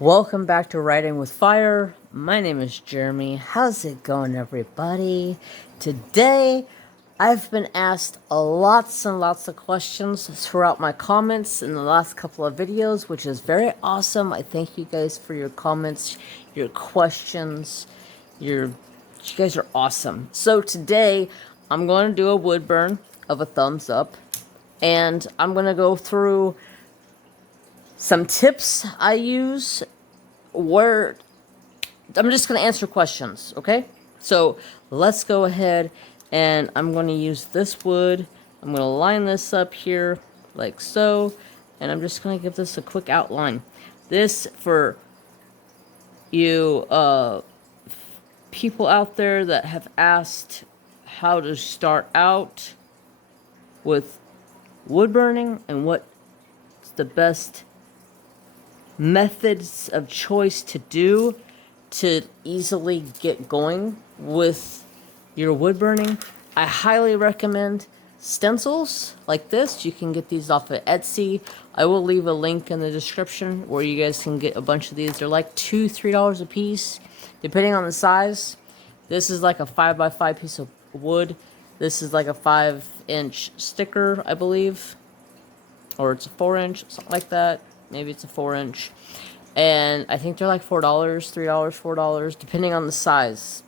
Welcome back to Writing with Fire. My name is Jeremy. How's it going, everybody? Today, I've been asked lots and lots of questions throughout my comments in the last couple of videos, which is very awesome. I thank you guys for your comments, your questions. You guys are awesome. So today, I'm going to do a Woodburn of a thumbs up, and I'm going to go through some tips I use where I'm just going to answer questions, okay? So let's go ahead, and I'm going to use this wood. I'm going to line this up here like so, and I'm just going to give this a quick outline. This, for you people out there that have asked how to start out with wood burning and what's the best methods of choice to do to easily get going with your wood burning, I highly recommend stencils like this. You can get these off of Etsy. I will leave a link in the description where you guys can get a bunch of these. They're like $2-3 a piece, depending on the size. This is like a 5x5 piece of wood. This is like a 5-inch sticker, I believe, or it's a 4-inch, something like that. Maybe it's a 4-inch. And I think they're like $4, $3, $4, depending on the size.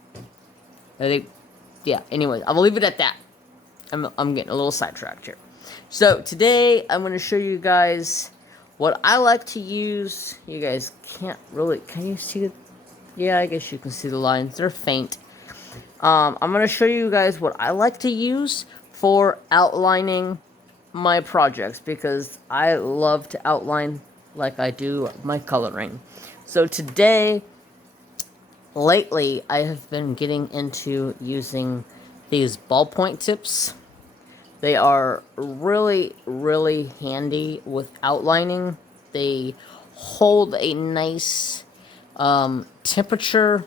I think, yeah, anyways, I'll leave it at that. I'm getting a little sidetracked here. So today, I'm going to show you guys what I like to use. You guys can't really, can you see it? Yeah, I guess you can see the lines. They're faint. I'm going to show you guys what I like to use for outlining my projects, because I love to outline like I do my coloring. So today, lately, I have been getting into using these ballpoint tips. They are really, really handy with outlining. They hold a nice temperature,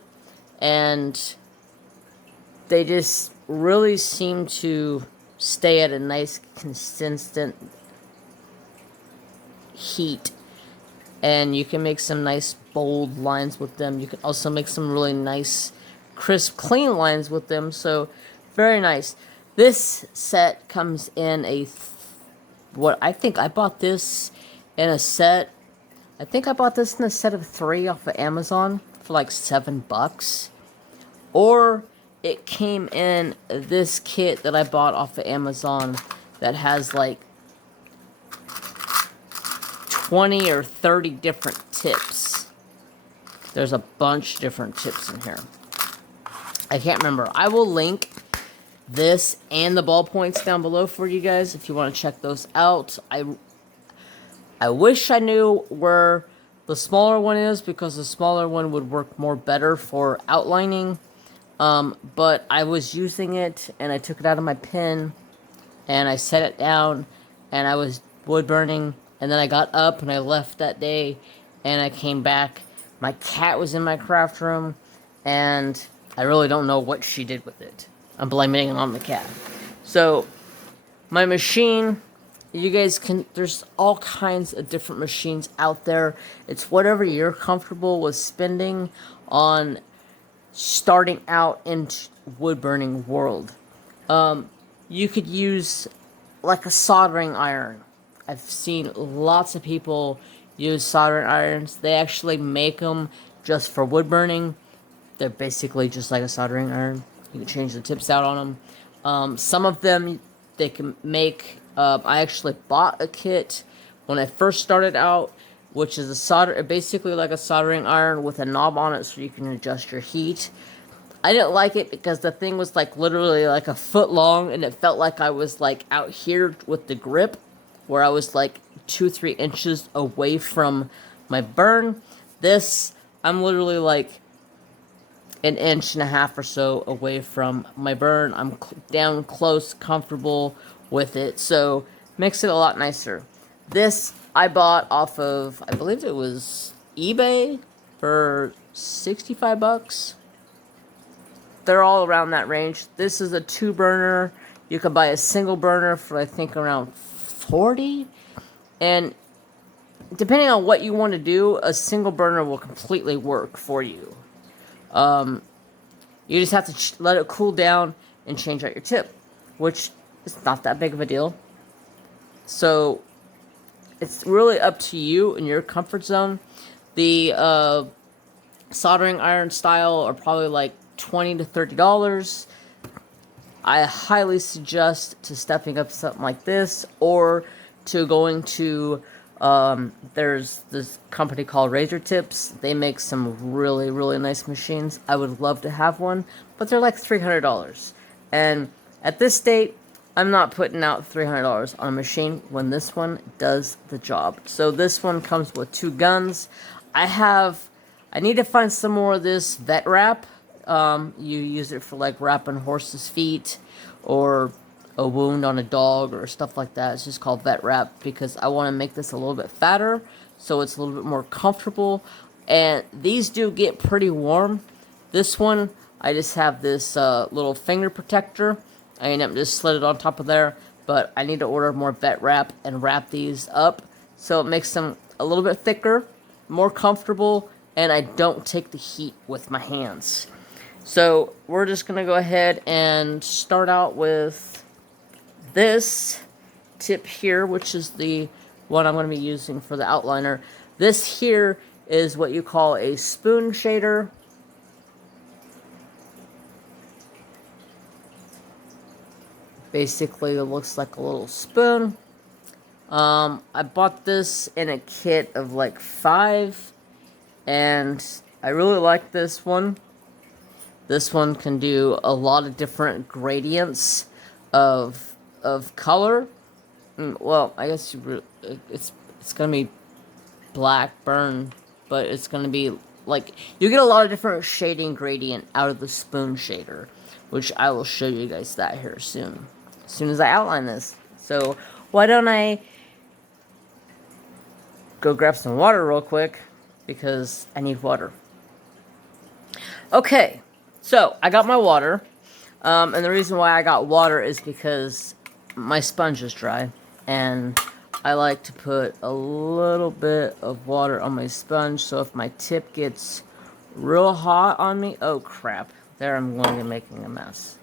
and they just really seem to stay at a nice, consistent heat. And you can make some nice, bold lines with them. You can also make some really nice, crisp, clean lines with them. So, very nice. This set comes in what I think I bought this in a set. I think I bought this in a set of 3 off of Amazon for like $7. Or it came in this kit that I bought off of Amazon that has like 20 or 30 different tips. There's a bunch of different tips in here. I can't remember. I will link this and the ballpoints down below for you guys if you want to check those out. I wish I knew where the smaller one is, because the smaller one would work more better for outlining. But I was using it, and I took it out of my pen, and I set it down, and I was wood burning. And then I got up and I left that day, and I came back. My cat was in my craft room, and I really don't know what she did with it. I'm blaming it on the cat. So, my machine, you guys can, there's all kinds of different machines out there. It's whatever you're comfortable with spending on starting out in wood burning world. You could use like a soldering iron. I've seen lots of people use soldering irons. They actually make them just for wood burning. They're basically just like a soldering iron. You can change the tips out on them. Some of them they can make. I actually bought a kit when I first started out, which is basically like a soldering iron with a knob on it so you can adjust your heat. I didn't like it because the thing was like literally like a foot long, and it felt like I was like out here with the grip, where I was like 2-3 inches away from my burn. This, I'm literally like 1.5 inches or so away from my burn. I'm down close, comfortable with it, so makes it a lot nicer. This I bought off of, I believe it was eBay for $65. They're all around that range. This is a 2-burner. You can buy a single burner for I think around $40, and depending on what you want to do, a single burner will completely work for you. You just have to let it cool down and change out your tip, which is not that big of a deal. So it's really up to you and your comfort zone. The soldering iron style are probably like $20 to $30. I highly suggest to stepping up something like this, or to going to there's this company called Razor Tips. They make some really, really nice machines. I would love to have one, but they're like $300. And at this state, I'm not putting out $300 on a machine when this one does the job. So this one comes with 2 guns. I need to find some more of this vet wrap. You use it for like wrapping horses' feet or a wound on a dog or stuff like that. It's just called vet wrap because I want to make this a little bit fatter so it's a little bit more comfortable. And these do get pretty warm. This one, I just have this little finger protector. I end up just slid it on top of there, but I need to order more vet wrap and wrap these up so it makes them a little bit thicker, more comfortable, and I don't take the heat with my hands. So we're just going to go ahead and start out with this tip here, which is the one I'm going to be using for the outliner. This here is what you call a spoon shader. Basically, it looks like a little spoon. I bought this in a kit of like 5, and I really like this one. This one can do a lot of different gradients of color. Well, I guess it's gonna be black burn, but it's gonna be like you get a lot of different shading gradient out of the spoon shader, which I will show you guys that here soon, as soon as I outline this. So why don't I go grab some water real quick, because I need water. Okay, so I got my water, and the reason why I got water is because my sponge is dry, and I like to put a little bit of water on my sponge, so if my tip gets real hot on me, oh crap, there I'm going to be making a mess.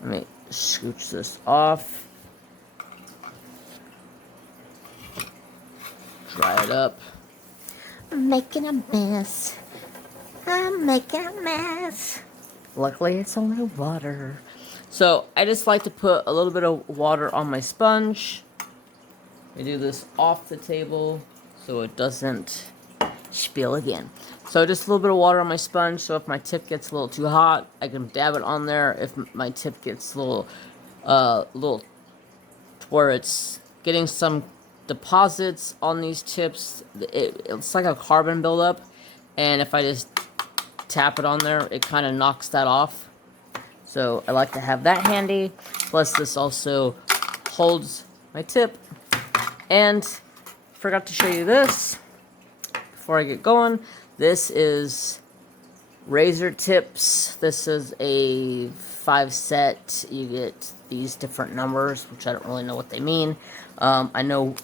Let me scooch this off. Dry it up. I'm making a mess. I'm making a mess. Luckily, it's only water. So, I just like to put a little bit of water on my sponge. I do this off the table so it doesn't spill again. So, just a little bit of water on my sponge, so if my tip gets a little too hot, I can dab it on there. If my tip gets a little where it's getting some deposits on these tips, it's like a carbon buildup, and if I just tap it on there, it kind of knocks that off. So I like to have that handy. Plus this also holds my tip. And forgot to show you this before I get going. This is razor tips. This is a 5 set. You get these different numbers, which I don't really know what they mean. I know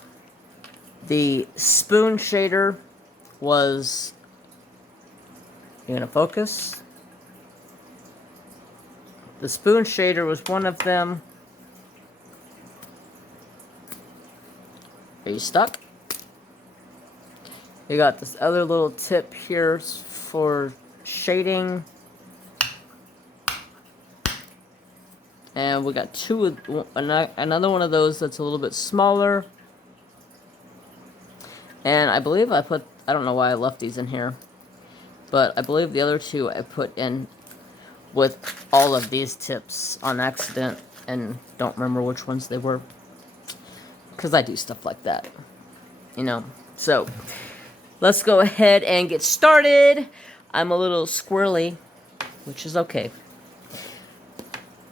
the spoon shader was... You gonna focus? The spoon shader was one of them. Are you stuck? You got this other little tip here for shading. And we got another one of those that's a little bit smaller. And I believe I don't know why I left these in here, but I believe the other 2 I put in with all of these tips on accident, and don't remember which ones they were, because I do stuff like that, you know. So, let's go ahead and get started. I'm a little squirrely, which is okay.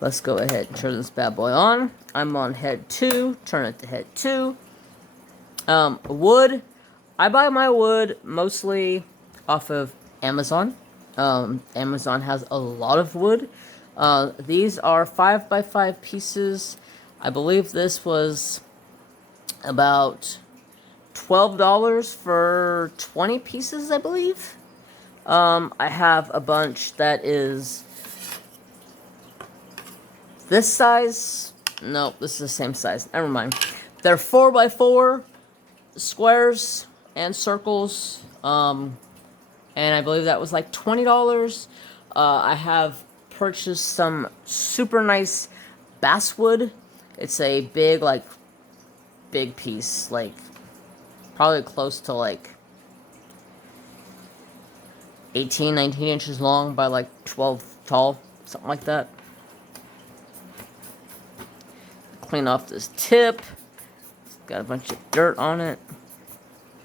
Let's go ahead and turn this bad boy on. I'm on head 2, turn it to head 2. Wood. I buy my wood mostly off of Amazon. Amazon has a lot of wood. These are 5x5 pieces. I believe this was about $12 for 20 pieces, I believe. I have a bunch that is this size. No, this is the same size. Never mind. They're 4x4 squares and circles. And I believe that was like $20. I have purchased some super nice basswood. It's a big, like, big piece. Like, probably close to like 18, 19 inches long by like 12 tall. Something like that. Clean off this tip. It's got a bunch of dirt on it.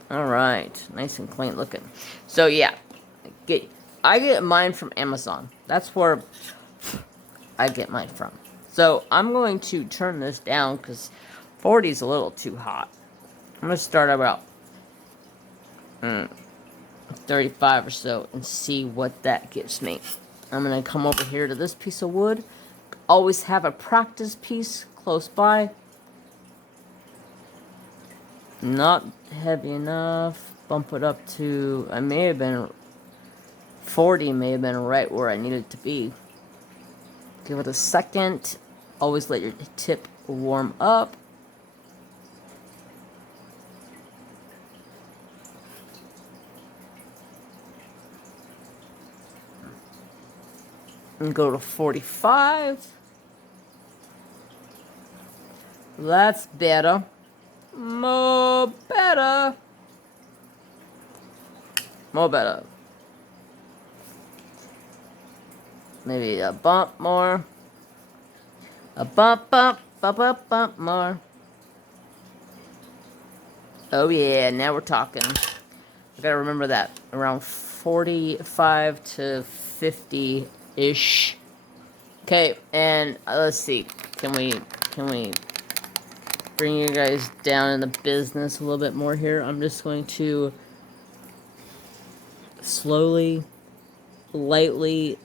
Alright. Nice and clean looking. So yeah. I get mine from Amazon. That's where I get mine from. So I'm going to turn this down because 40 is a little too hot. I'm going to start about 35 or so and see what that gives me. I'm going to come over here to this piece of wood. Always have a practice piece close by. Not heavy enough. Bump it up to, 40 may have been right where I needed to be. Give it a second. Always let your tip warm up. And go to 45. That's better. More better. More better. Maybe a bump more. A bump, bump, bump, bump, bump more. Oh yeah, now we're talking. I gotta remember that. Around 45 to 50-ish. Okay, and let's see. Can we bring you guys down in the business a little bit more here? I'm just going to slowly, lightly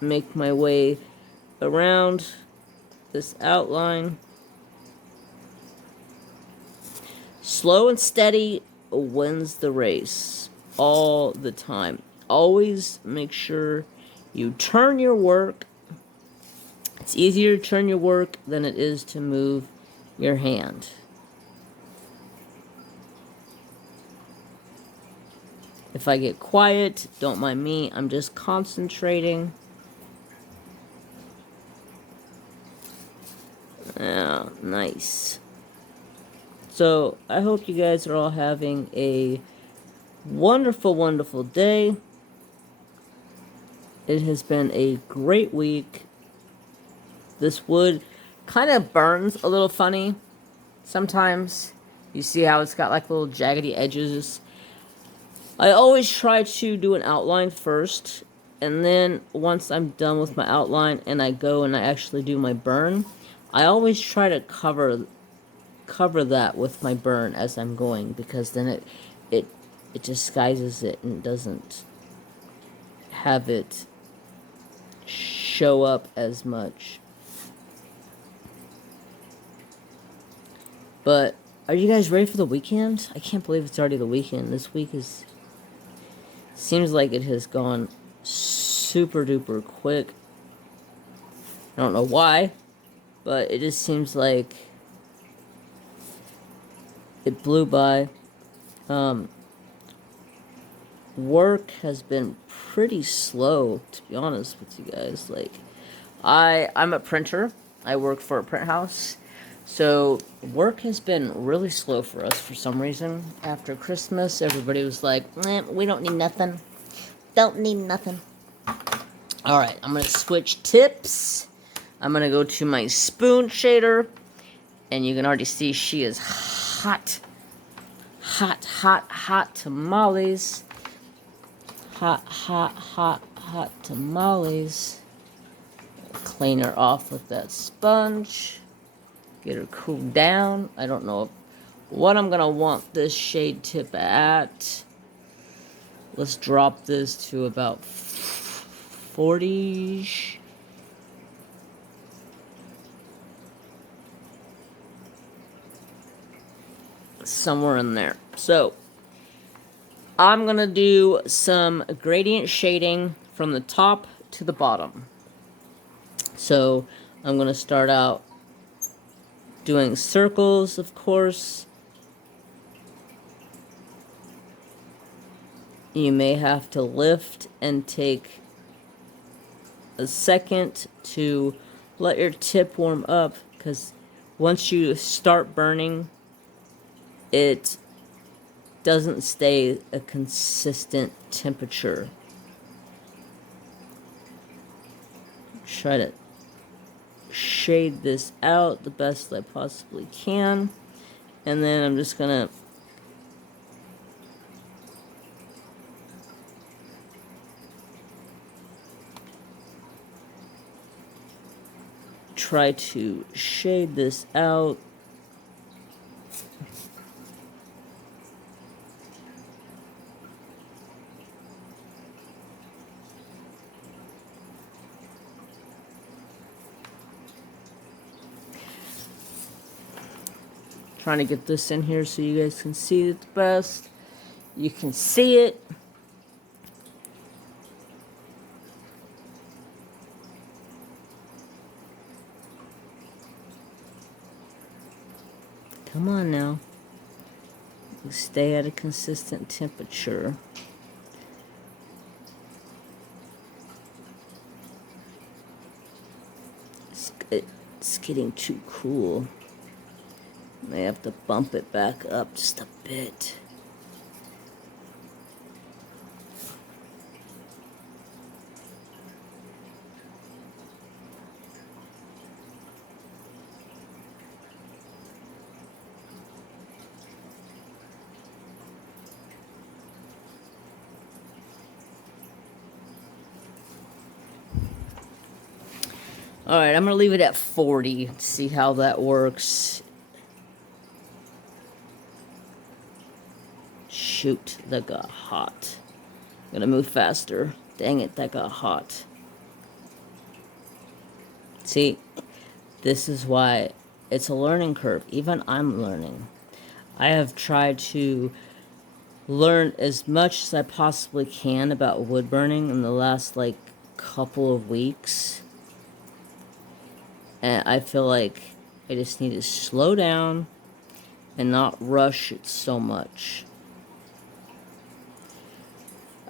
make my way around this outline. Slow and steady wins the race all the time. Always make sure you turn your work. It's easier to turn your work than it is to move your hand. If I get quiet, don't mind me. I'm just concentrating. Yeah, nice. So, I hope you guys are all having a wonderful, wonderful day. It has been a great week. This wood kind of burns a little funny sometimes. You see how it's got like little jaggedy edges. I always try to do an outline first, and then once I'm done with my outline and I go and I actually do my burn, I always try to cover that with my burn as I'm going, because then it disguises it and doesn't have it show up as much. But are you guys ready for the weekend? I can't believe it's already the weekend. This week seems like it has gone super duper quick. I don't know why, but it just seems like it blew by. Work has been pretty slow, to be honest with you guys. Like, I'm a printer. I work for a print house. So, work has been really slow for us for some reason. After Christmas, everybody was like, we don't need nothing. Don't need nothing. Alright, I'm going to switch tips. I'm going to go to my spoon shader. And you can already see she is hot. Hot, hot, hot tamales. Hot, hot, hot, hot tamales. Clean her off with that sponge. Get her cooled down. I don't know what I'm going to want this shade tip at. Let's drop this to about 40-ish. somewhere in there. So I'm going to do some gradient shading from the top to the bottom. So I'm going to start out doing circles, of course. You may have to lift and take a second to let your tip warm up, because once you start burning, it doesn't stay a consistent temperature. Try to shade this out the best I possibly can, and then I'm just gonna try to shade this out. Trying to get this in here so you guys can see it the best. You can see it. Come on now. Stay at a consistent temperature. It's getting too cool. May have to bump it back up just a bit. Alright, I'm going to leave it at 40 to see how that works. Shoot, that got hot. I'm going to move faster. Dang it, that got hot. See, this is why it's a learning curve. Even I'm learning. I have tried to learn as much as I possibly can about wood burning in the last, like, couple of weeks. And I feel like I just need to slow down and not rush it so much.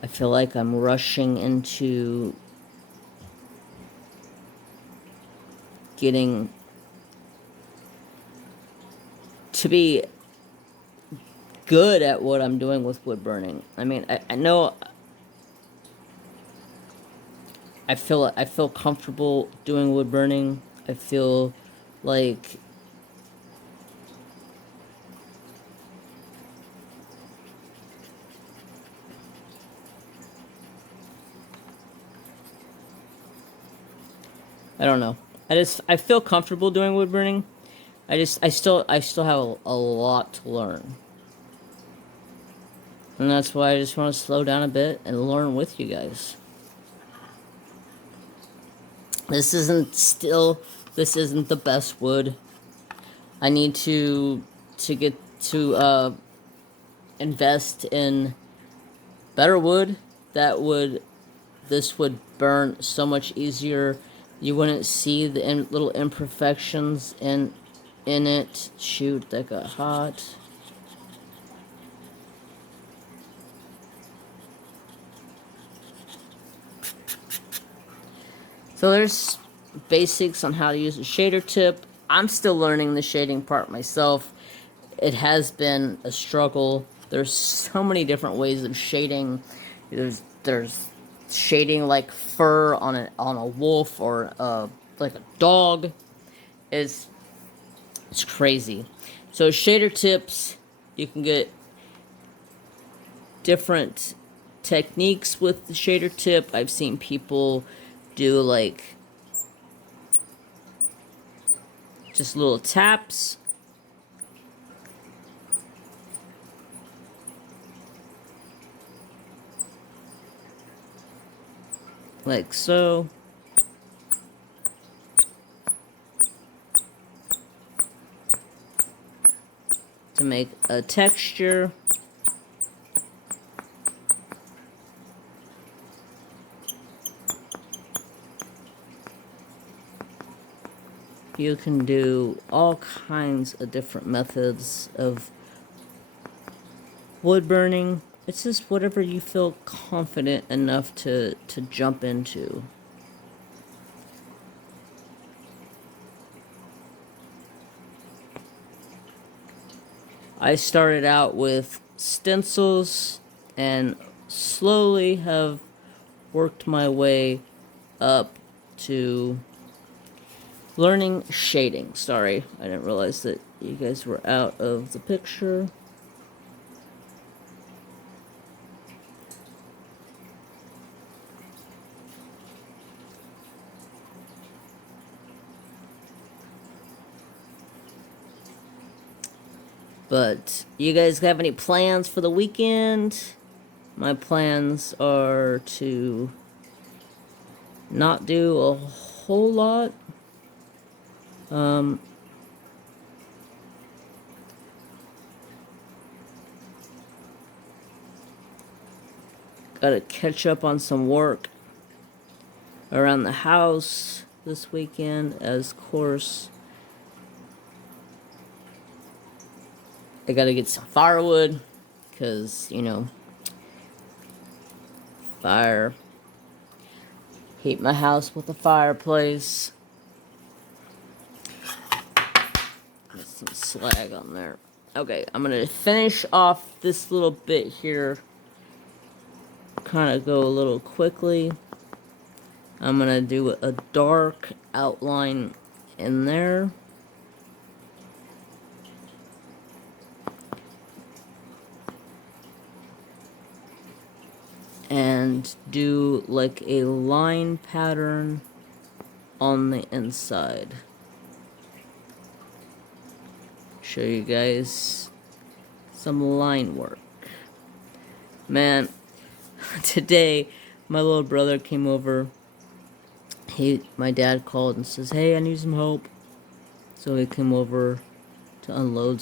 I feel like I'm rushing into getting to be good at what I'm doing with wood burning. I mean, I know I feel comfortable doing wood burning. I feel like I don't know. I feel comfortable doing wood burning. I still have a lot to learn. And that's why I just want to slow down a bit and learn with you guys. This isn't the best wood. I need to get to invest in better wood. This would burn so much easier. You wouldn't see the little imperfections in it. Shoot, that got hot. So there's basics on how to use a shader tip. I'm still learning the shading part myself. It has been a struggle. There's so many different ways of shading. There's shading like fur on a wolf or like a dog. It's crazy. So shader tips, you can get different techniques with the shader tip. I've seen people do like just little taps. Like so. to make a texture. You can do all kinds of different methods of wood burning. It's just whatever you feel confident enough to jump into. I started out with stencils and slowly have worked my way up to learning shading. Sorry, I didn't realize that you guys were out of the picture. But you guys have any plans for the weekend? My plans are to not do a whole lot. Gotta catch up on some work around the house this weekend, as of course I gotta get some firewood, because, you know, fire. Heat my house with a fireplace. Got some slag on there. Okay, I'm gonna finish off this little bit here. Kind of go a little quickly. I'm gonna do a dark outline in there. And do like a line pattern on the inside. Show you guys some line work. Man, today my little brother came over. My dad called and says, "Hey, I need some help." So he came over to unload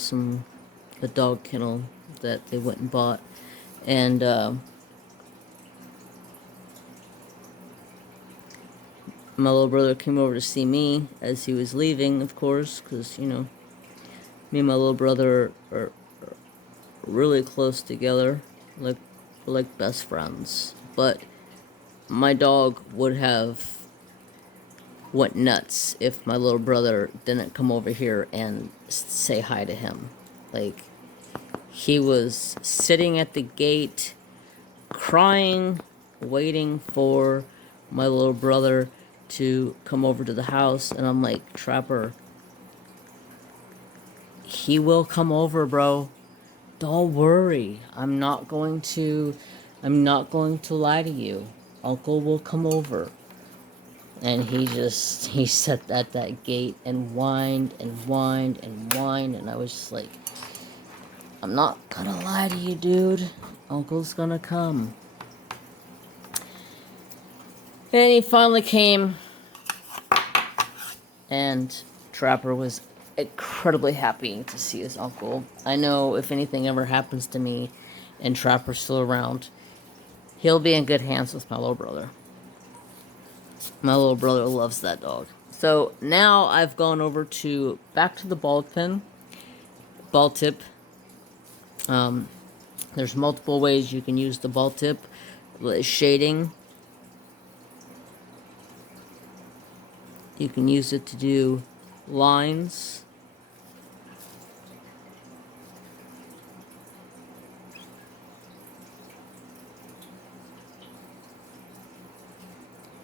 a dog kennel that they went and bought. And my little brother came over to see me as he was leaving, of course, because, you know, me and my little brother are really close together, like best friends. But my dog would have went nuts if my little brother didn't come over here and say hi to him. Like, he was sitting at the gate, crying, waiting for my little brother to come over to the house, and I'm like, Trapper, he will come over, bro. Don't worry. I'm not going to lie to you. Uncle will come over. And he sat at that gate and whined and whined and whined, and I was just like, I'm not gonna lie to you, dude. Uncle's gonna come. And he finally came, and Trapper was incredibly happy to see his uncle. I know if anything ever happens to me and Trapper's still around, he'll be in good hands with my little brother. My little brother loves that dog. So now I've gone over back to the ball tip. There's multiple ways you can use the ball tip. Shading. You can use it to do lines.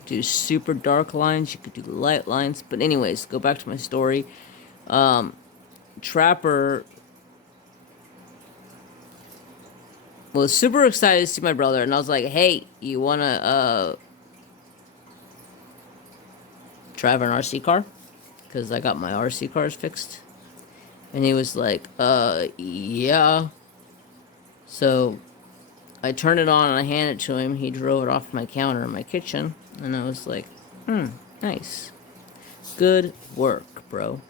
Do super dark lines. You could do light lines. But anyways, go back to my story. Trapper was super excited to see my brother, and I was like, hey, you wanna drive an RC car? Because I got my RC cars fixed. And he was like, yeah. So I turned it on and I handed it to him. He drove it off my counter in my kitchen. And I was like, nice. Good work, bro.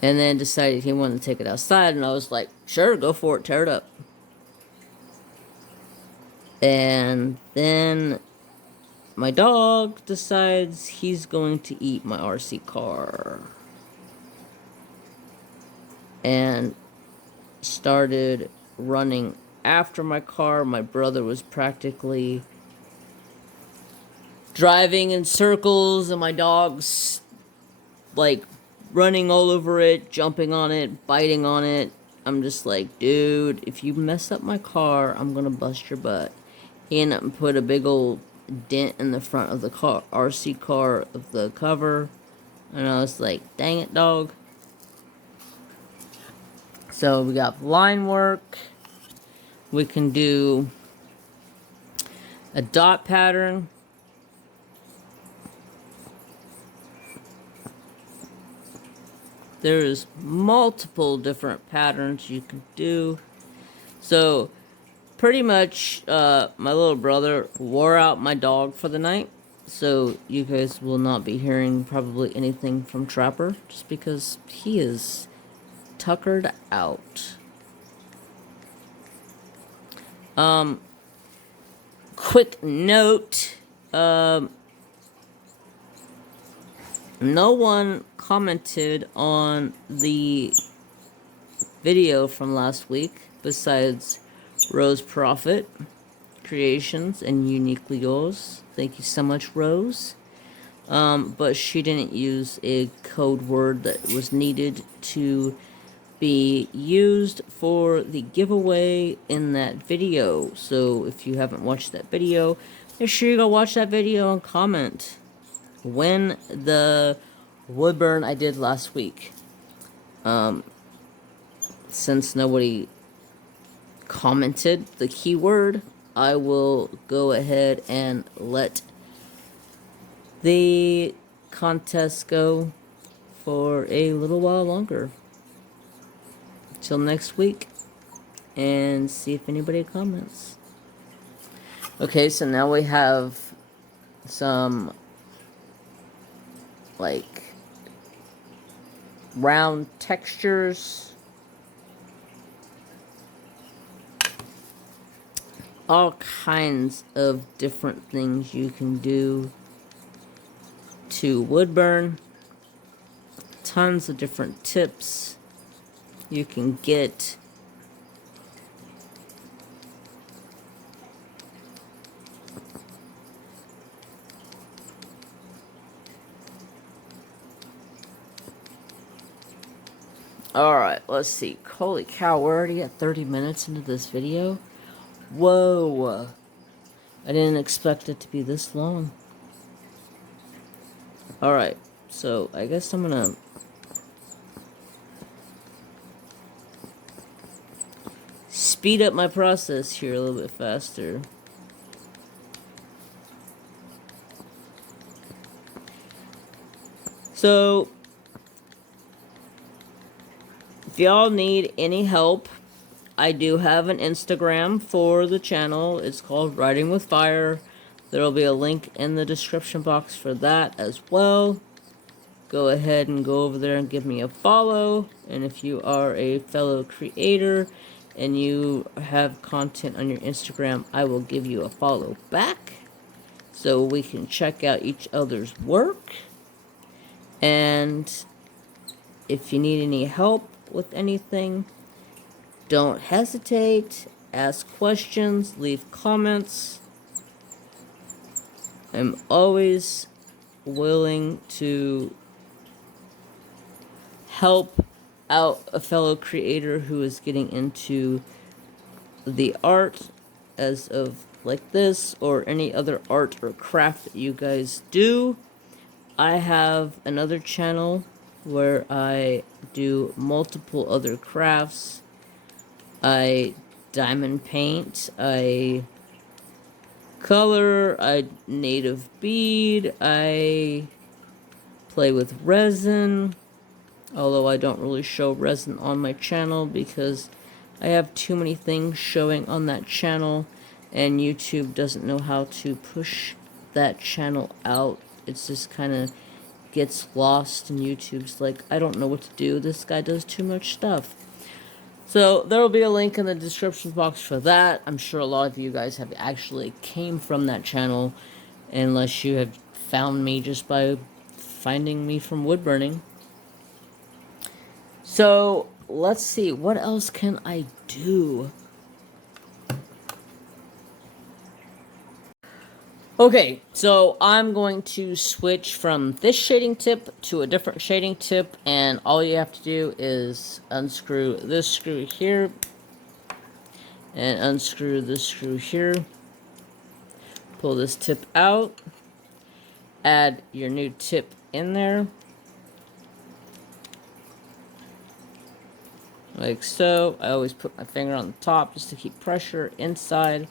And then decided he wanted to take it outside, and I was like, sure, go for it, tear it up. And then my dog decides he's going to eat my RC car. And started running after my car. My brother was practically driving in circles, and my dog's like running all over it, jumping on it, biting on it. I'm just like, dude, if you mess up my car, I'm gonna bust your butt. He ended up and put a big old dent in the front of the car, RC car, of the cover, and I was like, dang it, dog. So we got line work. We can do a dot pattern. There's multiple different patterns you can do. So pretty much my little brother wore out my dog for the night. So you guys will not be hearing probably anything from Trapper, just because he is tuckered out. Quick note, no one commented on the video from last week besides Rose Prophet Creations and Uniquely Yours. Thank you so much, Rose. But she didn't use a code word that was needed to be used for the giveaway in that video. So if you haven't watched that video, make sure you go watch that video and comment. Win the Woodburn I did last week. Since nobody commented the keyword, I will go ahead and let the contest go for a little while longer. Till next week, and see if anybody comments. Okay, so now we have some like round textures. All kinds of different things you can do to Woodburn. Tons of different tips you can get. Alright, let's see. Holy cow, we're already at 30 minutes into this video. Whoa. I didn't expect it to be this long. Alright, so I guess I'm gonna speed up my process here a little bit faster. So, if y'all need any help, I do have an Instagram for the channel. It's called Writing with Fire. There will be a link in the description box for that as well. Go ahead and go over there and give me a follow. And if you are a fellow creator and you have content on your Instagram, I will give you a follow back so we can check out each other's work. And if you need any help with anything, don't hesitate. Ask questions, leave comments. I'm always willing to help out a fellow creator who is getting into the art as of like this or any other art or craft that you guys do. I have another channel where I do multiple other crafts. I diamond paint, I color, I native bead, I play with resin, although I don't really show resin on my channel because I have too many things showing on that channel and YouTube doesn't know how to push that channel out. It's just kind of gets lost and YouTube's like, I don't know what to do. This guy does too much stuff. So there will be a link in the description box for that. I'm sure a lot of you guys have actually came from that channel, unless you have found me just by finding me from woodburning. So let's see, what else can I do? Okay, so I'm going to switch from this shading tip to a different shading tip, and all you have to do is unscrew this screw here, and unscrew this screw here, pull this tip out, add your new tip in there, like so. I always put my finger on the top just to keep pressure inside.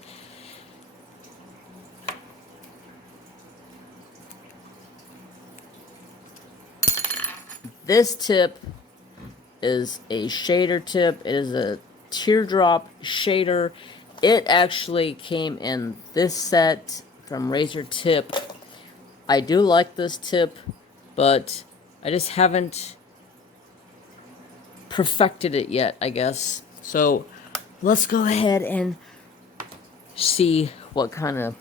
This tip is a shader tip. It is a Teardrop Shader. It actually came in this set from Razor Tip. I do like this tip, but I just haven't perfected it yet, I guess. So let's go ahead and see what kind of...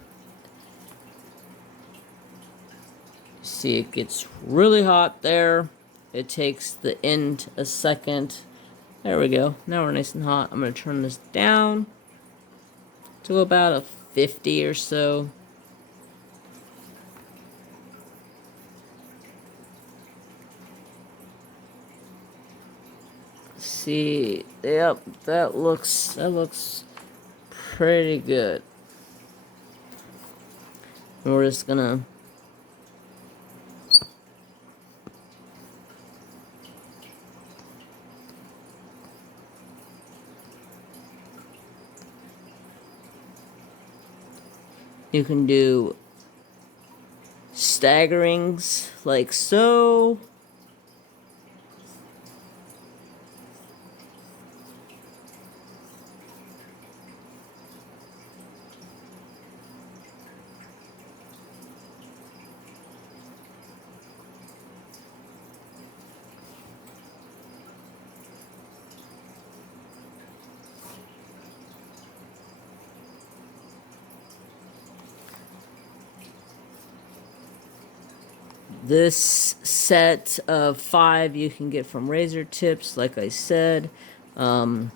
See, it gets really hot there. It takes the end a second. There we go. Now we're nice and hot. I'm going to turn this down to about a 50 or so. See, yep, that looks pretty good. And we're just gonna you can do staggerings like so. This set of 5 you can get from Razor Tips, like I said. I'm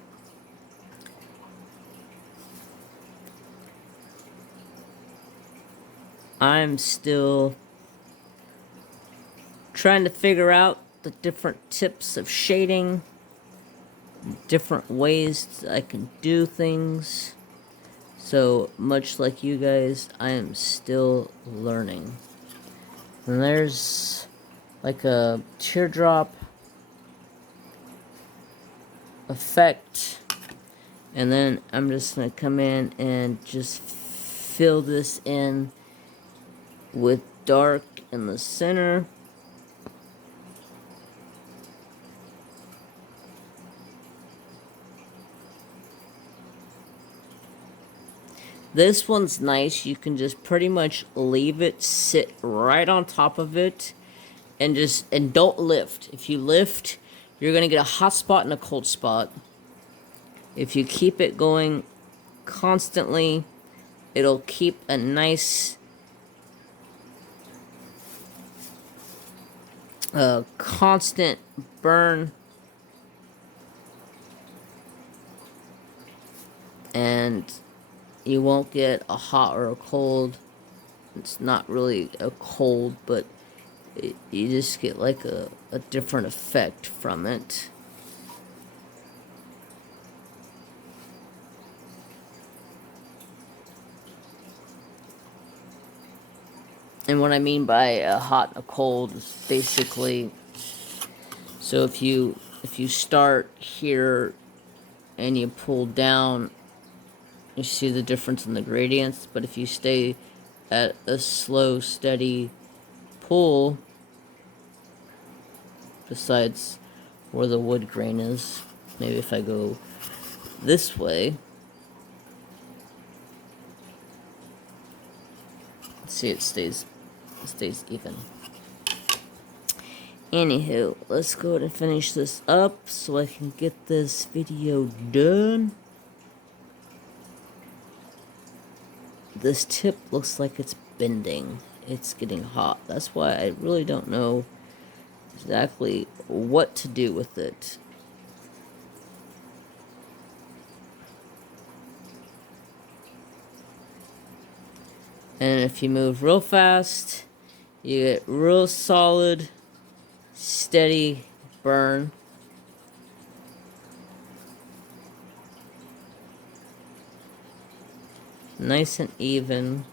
still trying to figure out the different tips of shading, different ways I can do things. So much like you guys, I am still learning. And there's like a teardrop effect, and then I'm just gonna come in and just fill this in with dark in the center. This one's nice. You can just pretty much leave it sit right on top of it and don't lift. If you lift, you're gonna get a hot spot and a cold spot. If you keep it going constantly, it'll keep a nice constant burn, and you won't get a hot or a cold. It's not really a cold, but you just get like a different effect from it. And what I mean by a hot and a cold is basically, so if you start here and you pull down, you see the difference in the gradients. But if you stay at a slow, steady pull, besides where the wood grain is, maybe if I go this way, see, it stays even. Anywho, let's go ahead and finish this up so I can get this video done. This tip looks like it's bending. It's getting hot. That's why I really don't know exactly what to do with it. And if you move real fast, you get real solid, steady burn. Nice and even.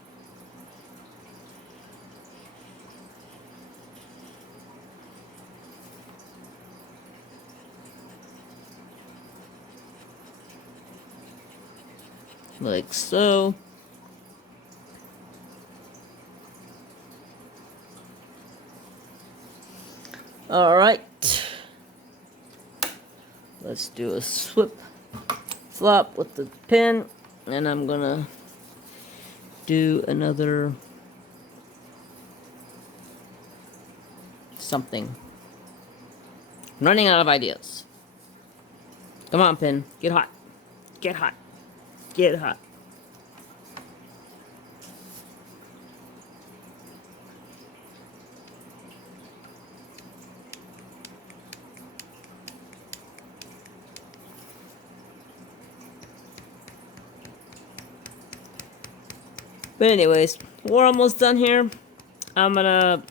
Like so. Alright. Let's do a flop with the pen. And I'm gonna do another something. I'm running out of ideas. Come on, pen. Get hot. Get hot. Get hot. But anyways, we're almost done here. I'm gonna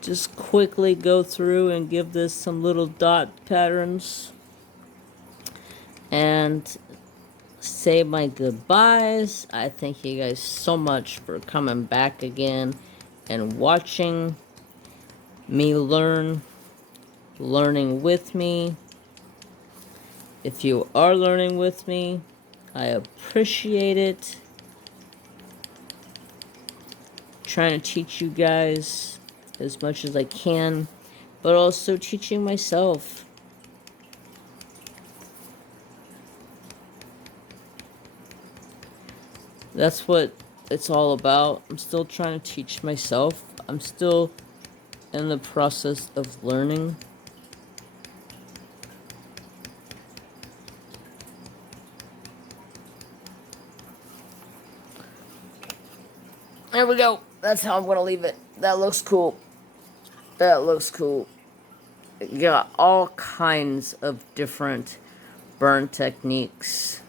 just quickly go through and give this some little dot patterns. And say my goodbyes. I thank you guys so much for coming back again and watching me learning with me. If you are learning with me, I appreciate it. Trying to teach you guys as much as I can, but also teaching myself. That's what it's all about. I'm still trying to teach myself. I'm still in the process of learning. There we go. That's how I'm going to leave it. That looks cool. That looks cool. You got all kinds of different burn techniques.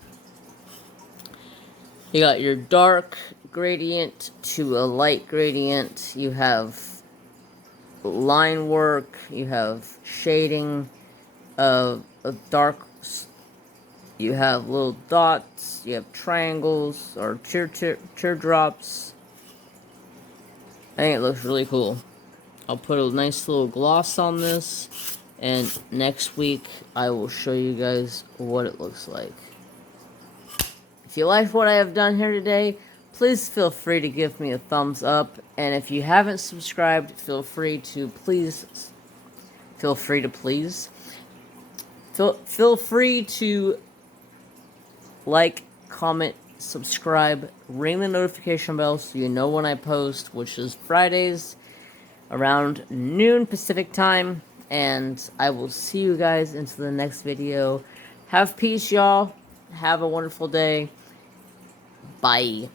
You got your dark gradient to a light gradient. You have line work. You have shading of dark. You have little dots. You have triangles or teardrops. I think it looks really cool. I'll put a nice little gloss on this, and next week I will show you guys what it looks like. If you liked what I have done here today, please feel free to give me a thumbs up, and if you haven't subscribed, feel free to like, comment, subscribe, ring the notification bell so you know when I post, which is Fridays around noon Pacific time. And I will see you guys into the next video. Have peace, y'all. Have a wonderful day. Bye.